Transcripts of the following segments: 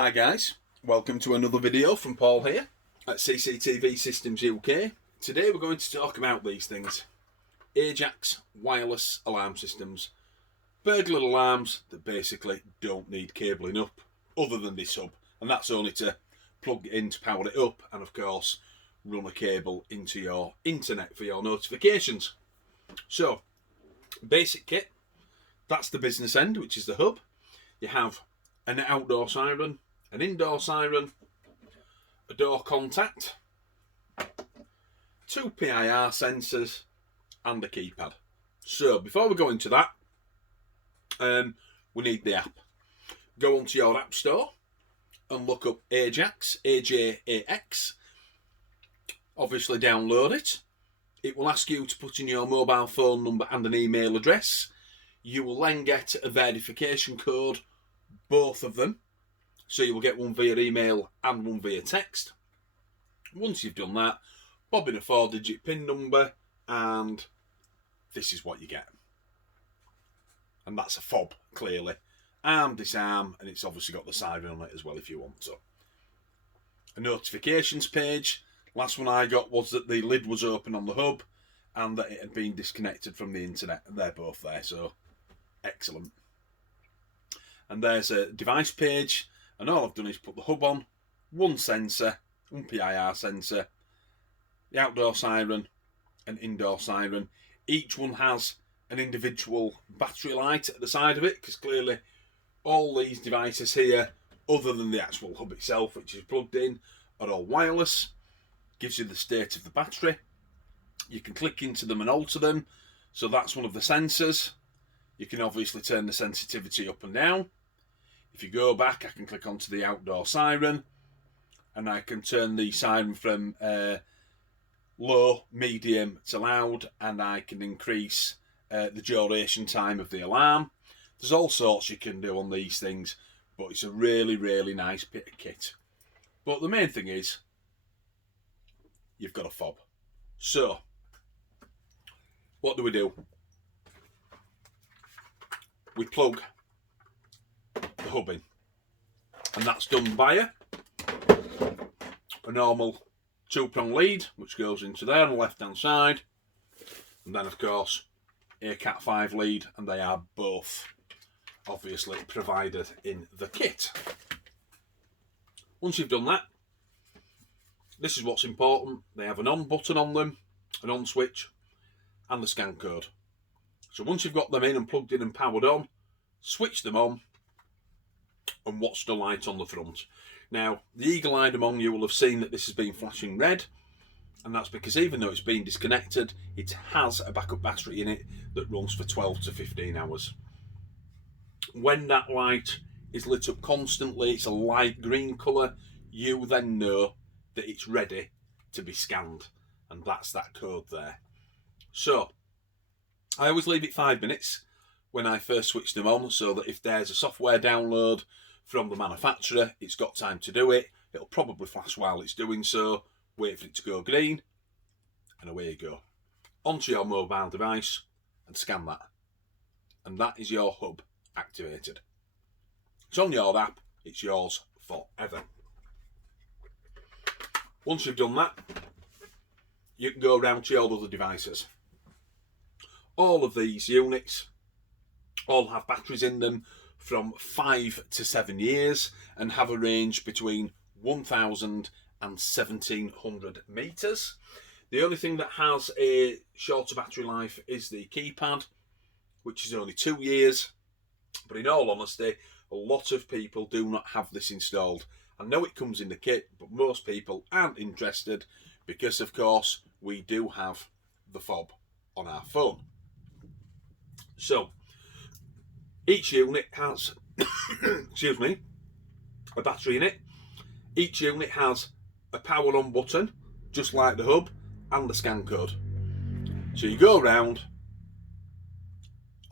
Hi guys, welcome to another video from Paul here at CCTV Systems UK. Today we're going to talk about these things. Ajax wireless alarm systems. Burglar alarms that basically don't need cabling up other than this hub. And that's only to plug it in to power it up and of course run a cable into your internet for your notifications. So, basic kit, that's the business end, which is the hub. You have an outdoor siren, an indoor siren, a door contact, 2 PIR sensors and a keypad. So before we go into that, we need the app. Go onto your app store and look up Ajax, AJAX. Obviously download it. It will ask you to put in your mobile phone number and an email address. You will then get a verification code, both of them. So you will get one via email and one via text. Once you've done that, bob in a 4-digit PIN number and this is what you get. And that's a fob, clearly. Arm, disarm, and it's obviously got the siren on it as well if you want to. A notifications page. Last one I got was that the lid was open on the hub and that it had been disconnected from the internet. And they're both there, so excellent. And there's a device page, and all I've done is put the hub on, one sensor, one PIR sensor, the outdoor siren, an indoor siren. Each one has an individual battery light at the side of it, because clearly all these devices here, other than the actual hub itself, which is plugged in, are all wireless. Gives you the state of the battery. You can click into them and alter them. So that's one of the sensors. You can obviously turn the sensitivity up and down. If you go back, I can click onto the outdoor siren and I can turn the siren from low, medium to loud, and I can increase the duration time of the alarm. There's all sorts you can do on these things, but it's a really, really nice bit of kit. But the main thing is, you've got a fob. So, what do? We plug the hub in, and that's done via a normal 2-prong lead which goes into there on the left hand side, and then of course a Cat 5 lead, and they are both obviously provided in the kit. Once you've done that, this is what's important. They have an on button on them, an on switch, and the scan code. So once you've got them in and plugged in and powered on, switch them on and watch the light on the front. Now, the eagle-eyed among you will have seen that this has been flashing red, and that's because even though it's been disconnected, it has a backup battery in it that runs for 12 to 15 hours. When that light is lit up constantly, it's a light green colour, you then know that it's ready to be scanned, and that's that code there. So, I always leave it 5 minutes when I first switch them on, so that if there's a software download from the manufacturer, it's got time to do it. It'll probably flash while it's doing so, wait for it to go green, and away you go. Onto your mobile device and scan that. And that is your hub activated. It's on your app, it's yours forever. Once you've done that, you can go around to your other devices. All of these units all have batteries in them from 5 to 7 years and have a range between 1,000 and 1,700 metres. The only thing that has a shorter battery life is the keypad, which is only 2 years. But in all honesty, a lot of people do not have this installed. I know it comes in the kit, but most people aren't interested because, of course, we do have the fob on our phone. So, each unit has, excuse me, a battery in it. Each unit has a power on button, just like the hub, and the scan code. So you go around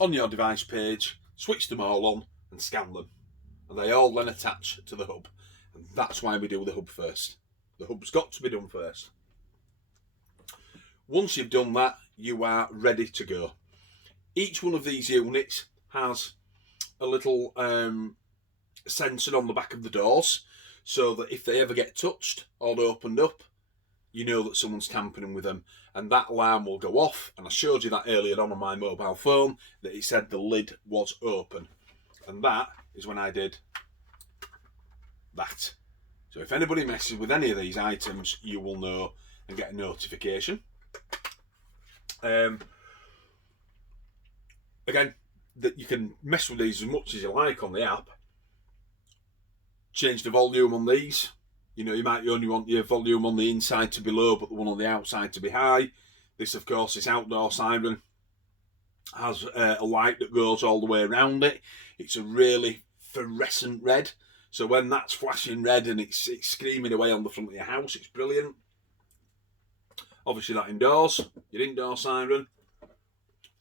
on your device page, switch them all on and scan them. And they all then attach to the hub. And that's why we do the hub first. The hub's got to be done first. Once you've done that, you are ready to go. Each one of these units has a little sensor on the back of the doors, so that if they ever get touched or opened up, you know that someone's tampering with them, and that alarm will go off. And I showed you that earlier on my mobile phone, that it said the lid was open, and that is when I did that. So if anybody messes with any of these items, you will know and get a notification. Again, that you can mess with these as much as you like on the app. Change the volume on these. You know, you might only want your volume on the inside to be low, but the one on the outside to be high. This, of course, is outdoor siren. Has a light that goes all the way around it. It's a really fluorescent red. So when that's flashing red and it's screaming away on the front of your house, it's brilliant. Obviously that indoors, your indoor siren.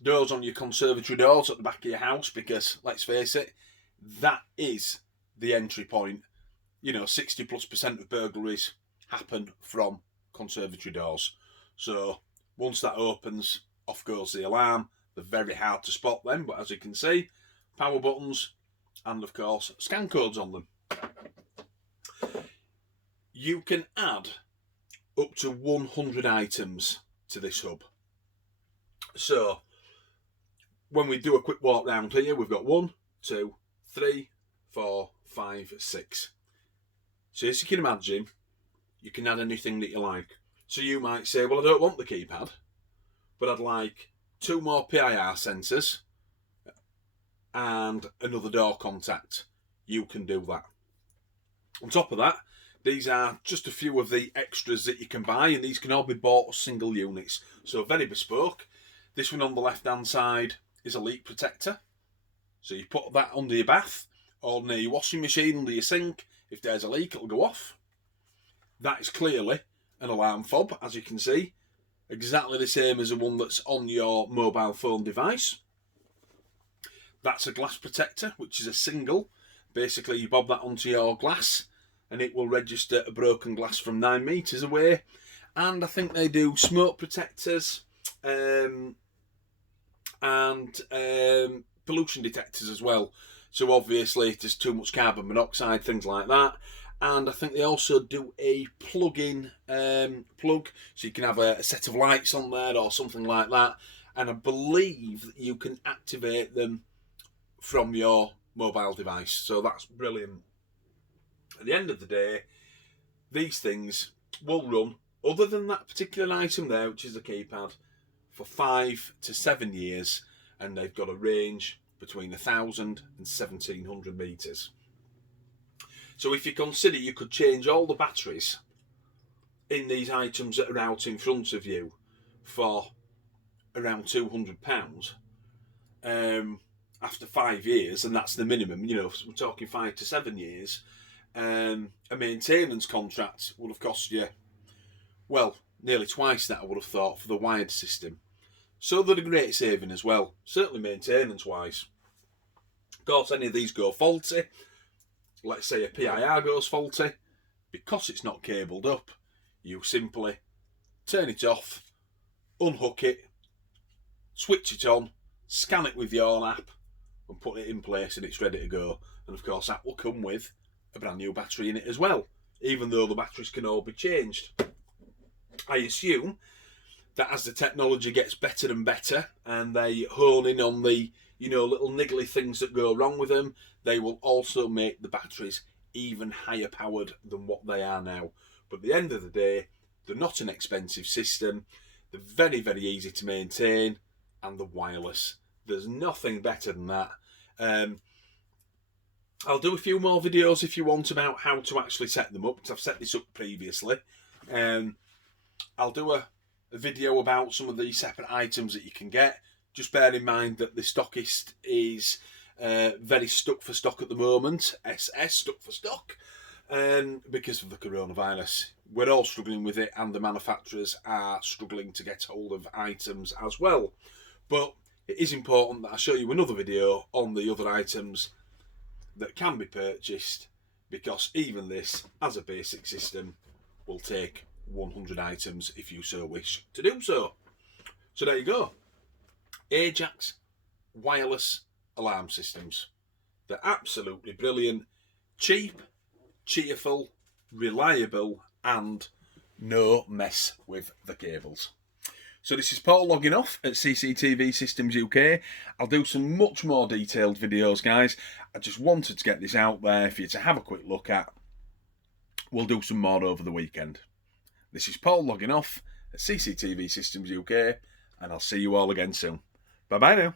Doors on your conservatory doors at the back of your house, because let's face it, that is the entry point. You know, 60+% of burglaries happen from conservatory doors. So once that opens, off goes the alarm. They're very hard to spot them, but as you can see, power buttons and of course scan codes on them. You can add up to 100 items to this hub. So when we do a quick walk round here, we've got 1, 2, 3, 4, 5, 6. So as you can imagine, you can add anything that you like. So you might say, well, I don't want the keypad, but I'd like 2 more PIR sensors and another door contact. You can do that. On top of that, these are just a few of the extras that you can buy, and these can all be bought as single units. So very bespoke. This one on the left-hand side is a leak protector. So you put that under your bath or near your washing machine, under your sink. If there's a leak, it'll go off. That is clearly an alarm fob, as you can see. Exactly the same as the one that's on your mobile phone device. That's a glass protector, which is a single. Basically, you bob that onto your glass and it will register a broken glass from 9 metres away. And I think they do smoke protectors and pollution detectors as well. So obviously, if there's too much carbon monoxide, things like that. And I think they also do a plug-in plug, so you can have a set of lights on there or something like that. And I believe that you can activate them from your mobile device. So that's brilliant. At the end of the day, these things will run, other than that particular item there, which is a keypad, for 5 to 7 years, and they've got a range between 1,000 and 1,700 metres. So if you consider you could change all the batteries in these items that are out in front of you for around £200 after 5 years, and that's the minimum, you know, we're talking 5 to 7 years, a maintenance contract would have cost you, well, nearly twice that I would have thought for the wired system. So they're a great saving as well, certainly maintenance wise. Of course, any of these go faulty. Let's say a PIR goes faulty, because it's not cabled up, you simply turn it off, unhook it, switch it on, scan it with your app and put it in place, and it's ready to go. And of course that will come with a brand new battery in it as well, even though the batteries can all be changed. I assume that as the technology gets better and better and they hone in on the, you know, little niggly things that go wrong with them, they will also make the batteries even higher powered than what they are now. But at the end of the day, they're not an expensive system. They're very, very easy to maintain, and they're wireless. There's nothing better than that. I'll do a few more videos if you want about how to actually set them up, because I've set this up previously. I'll do a video about some of the separate items that you can get. Just bear in mind that the stockist is very stuck for stock at the moment. SS, stuck for stock, because of the coronavirus. We're all struggling with it, and the manufacturers are struggling to get hold of items as well. But it is important that I show you another video on the other items that can be purchased, because even this, as a basic system, will take 100 items if you so wish to do so. So there you go. Ajax wireless alarm systems. They're absolutely brilliant. Cheap, cheerful, reliable, and no mess with the cables. So this is Paul logging off at CCTV Systems UK. I'll do some much more detailed videos, guys. I just wanted to get this out there for you to have a quick look at. We'll do some more over the weekend. This is Paul logging off at CCTV Systems UK, and I'll see you all again soon. Bye-bye now.